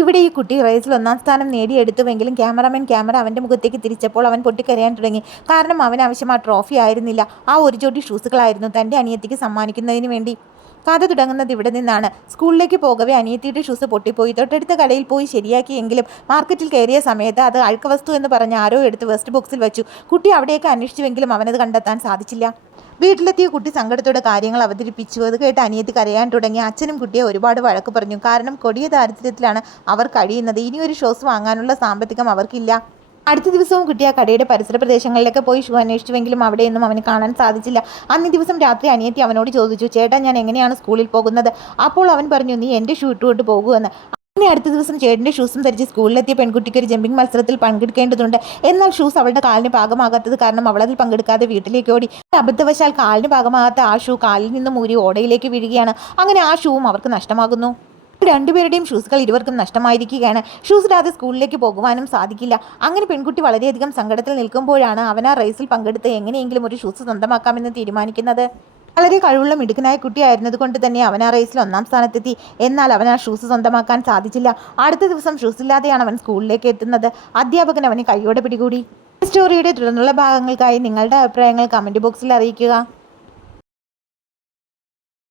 ഇവിടെ ഈ കുട്ടി റേസിൽ 1-ാം സ്ഥാനം നേടിയെടുത്തുവെങ്കിലും ക്യാമറ അവൻ്റെ മുഖത്തേക്ക് തിരിച്ചപ്പോൾ അവൻ പൊട്ടിക്കരയാൻ തുടങ്ങി. കാരണം അവനാവശ്യം ആ ട്രോഫി ആയിരുന്നില്ല, ആ ഒരു ജോഡി ഷൂസുകളായിരുന്നു തൻ്റെ അനിയത്തിക്ക് സമ്മാനിക്കുന്നതിന് വേണ്ടി. കഥ തുടങ്ങുന്നത് ഇവിടെ നിന്നാണ്. സ്കൂളിലേക്ക് പോകവേ അനിയത്തിയുടെ ഷൂസ് പൊട്ടിപ്പോയി. തൊട്ടടുത്ത കടയിൽ പോയി ശരിയാക്കിയെങ്കിലും മാർക്കറ്റിൽ കയറിയ സമയത്ത് അത് അഴുക്കവസ്തു എന്ന് പറഞ്ഞ് ആരോ എടുത്ത് വെസ്റ്റ് ബോക്സിൽ വെച്ചു. കുട്ടി അവിടെയൊക്കെ അന്വേഷിച്ചുവെങ്കിലും അവനത് കണ്ടെത്താൻ സാധിച്ചില്ല. വീട്ടിലെത്തിയ കുട്ടി സങ്കടത്തോടെ കാര്യങ്ങൾ അവതരിപ്പിച്ചു. അത് കേട്ട് അനിയത്തി കരയാൻ തുടങ്ങി. അച്ഛനും കുട്ടിയെ ഒരുപാട് വഴക്ക് പറഞ്ഞു. കാരണം കൊടിയ ദാരിദ്ര്യത്തിലാണ് അവർ കഴിയുന്നത്. ഇനിയൊരു ഷൂസ് വാങ്ങാനുള്ള സാമ്പത്തികം അവർക്കില്ല. അടുത്ത ദിവസവും കുട്ടി ആ കടയുടെ പരിസര പ്രദേശങ്ങളിലൊക്കെ പോയി ഷൂ അന്വേഷിച്ചുവെങ്കിലും അവിടെയൊന്നും അവന് കാണാൻ സാധിച്ചില്ല. അന്നേ ദിവസം രാത്രി അനിയത്തി അവനോട് ചോദിച്ചു, ചേട്ടാ ഞാൻ എങ്ങനെയാണ് സ്കൂളിൽ പോകുന്നത്? അപ്പോൾ അവൻ പറഞ്ഞു, നീ എൻ്റെ ഷൂ ഇട്ടുകൊണ്ട് പോകുമെന്ന്. അങ്ങനെ അടുത്ത ദിവസം ചേട്ടൻ്റെ ഷൂസും ധരിച്ച് സ്കൂളിലെത്തിയ പെൺകുട്ടിക്ക് ഒരു ജമ്പിംഗ് മത്സരത്തിൽ പങ്കെടുക്കേണ്ടതുണ്ട്. എന്നാൽ ഷൂസ് അവളുടെ കാലിന് പാകമാകാത്തത് കാരണം അവളതിൽ പങ്കെടുക്കാതെ വീട്ടിലേക്ക് ഓടി. അബദ്ധവശാൽ കാലിന് പാകമാകാത്ത ആ ഷൂ കാലിൽ നിന്നും ഊരി ഓടയിലേക്ക് വീഴുകയാണ്. അങ്ങനെ ആ ഷൂവും അവർക്ക് നഷ്ടമാകുന്നു. രണ്ടുപേരുടെയും ഷൂസുകൾ ഇരുവർക്കും നഷ്ടമായിരിക്കുകയാണ്. ഷൂസ് ഇടാതെ സ്കൂളിലേക്ക് പോകുവാനും സാധിക്കില്ല. അങ്ങനെ പെൺകുട്ടി വളരെയധികം സങ്കടത്തിൽ നിൽക്കുമ്പോഴാണ് അവൻ ആ റേസിൽ പങ്കെടുത്ത് എങ്ങനെയെങ്കിലും ഒരു ഷൂസ് സ്വന്തമാക്കാമെന്ന് തീരുമാനിക്കുന്നത്. വളരെ കഴിവുള്ള മിടുക്കനായ കുട്ടിയായിരുന്നത് കൊണ്ട് തന്നെ അവൻ ആ റേസിൽ 1-ാം സ്ഥാനത്തെത്തി. എന്നാൽ അവൻ ആ ഷൂസ് സ്വന്തമാക്കാൻ സാധിച്ചില്ല. അടുത്ത ദിവസം ഷൂസ് ഇല്ലാതെയാണ് അവൻ സ്കൂളിലേക്ക് എത്തുന്നത്. അധ്യാപകൻ അവനെ കൈയോടെ പിടികൂടി. സ്റ്റോറിയുടെ തുടർന്നുള്ള ഭാഗങ്ങൾക്കായി നിങ്ങളുടെ അഭിപ്രായങ്ങൾ കമൻറ്റ് ബോക്സിൽ അറിയിക്കുക.